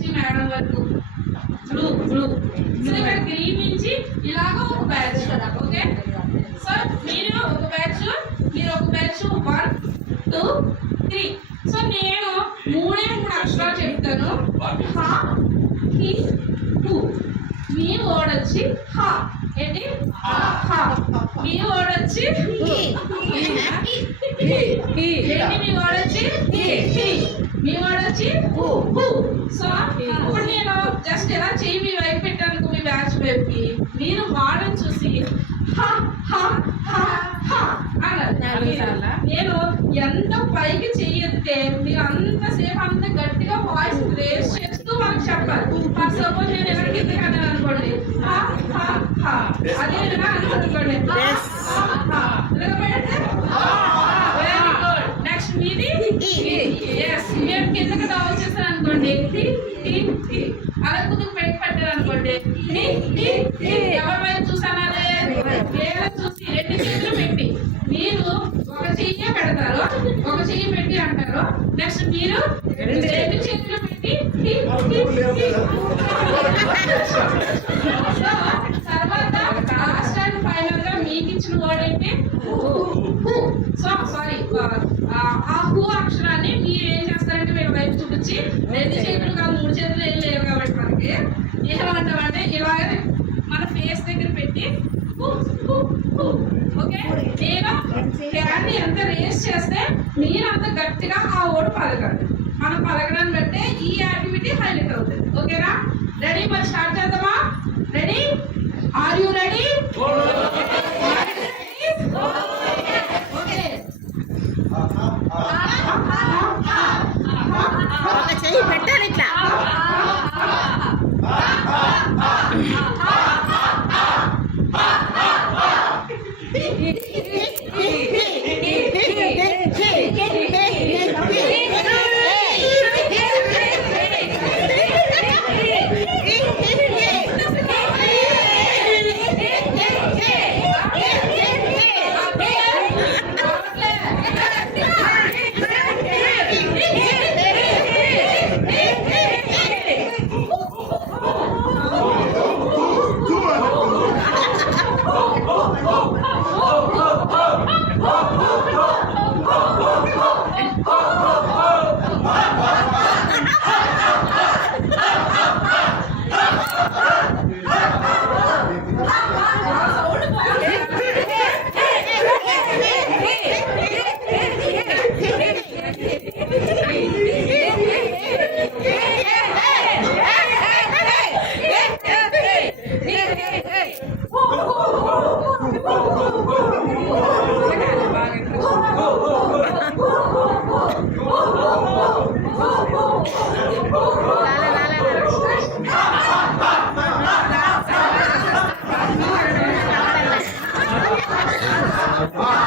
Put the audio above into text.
నుంచి మేడం వరకు blue blue. So ఇక్కడ గ్రీన్ నుంచి ఇలాగ ఒక బ్యాచ్. ఓకే, సో మీరు ఒక బ్యాచ్ 1 2 3. సో నేను మూడు అక్షరాలు చెప్తాను. హా హి హు. మీ వర్డ్ వచ్చి హా. ఏంటి? హా. మీ వర్డ్ వచ్చి ఏంటి? మీ వర్డ్ వచ్చి మీ వర్డ్ వచ్చి హు. సో ఇప్పుడు నేను జస్ట్ ఎలా చెయ్యి మీ వైపు పెట్టాను మీ బ్యాచ్ వైపుకి, మీరు వాళ్ళని చూసి హా హా హా హా అన్నారు. నేను ఎంత పైకి చెయ్యితే మీరు అంతసేపు అంత గట్టిగా వాయిస్ రేస్ చేస్తూ మనకు చెప్పాలి. ఫర్ సపోజ్ నేను ఎలా కిందకి అన్నాను అనుకోండి, హా హా హా. అదే విధంగా అనుకోండి, వెరీ గుడ్. నెక్స్ట్ మీది మేము కిందకి డౌన్ చేస్తాను అనుకోండి, అలా కుదుకు పెట్టి పెట్టారు అనుకోండి. ఎవరి వైపు చూసానా చూసి 2 చేతులు పెట్టి మీరు ఒక చెయ్యి పెడతారు, ఒక చెయ్యి పెట్టి అంటారు. నెక్స్ట్ మీరు 2 చేతులు పెట్టి తర్వాత లాస్ట్ అండ్ ఫైనల్ గా మీకు ఇచ్చిన వర్డ్ ఏంటి? సో సారీ, ఆ హూ అక్షరాన్ని మీరు ఏం చేస్తారంటే మీరు వైపు చూపించి 2 చేతులు కాదు 3 చేతులు ఏం లేవు కాబట్టి మనకి ఏమంటామంటే ఇలాగే మన ఫేస్ దగ్గర పెట్టి ఓకే. నేను హ్యాండ్ ఎంత రేస్ చేస్తే మీరు అంత గట్టిగా ఆ ఓటు పలకండి. మనం పలకడాన్ని బట్టే ఈ యాక్టివిటీ హైలైట్ అవుతుంది. ఓకేనా? రెడీ? మరి స్టార్ట్ చేద్దామా? రెడీ? Are you ready? చెయ్యి పెట్టాలి ఇట్లా. Ah!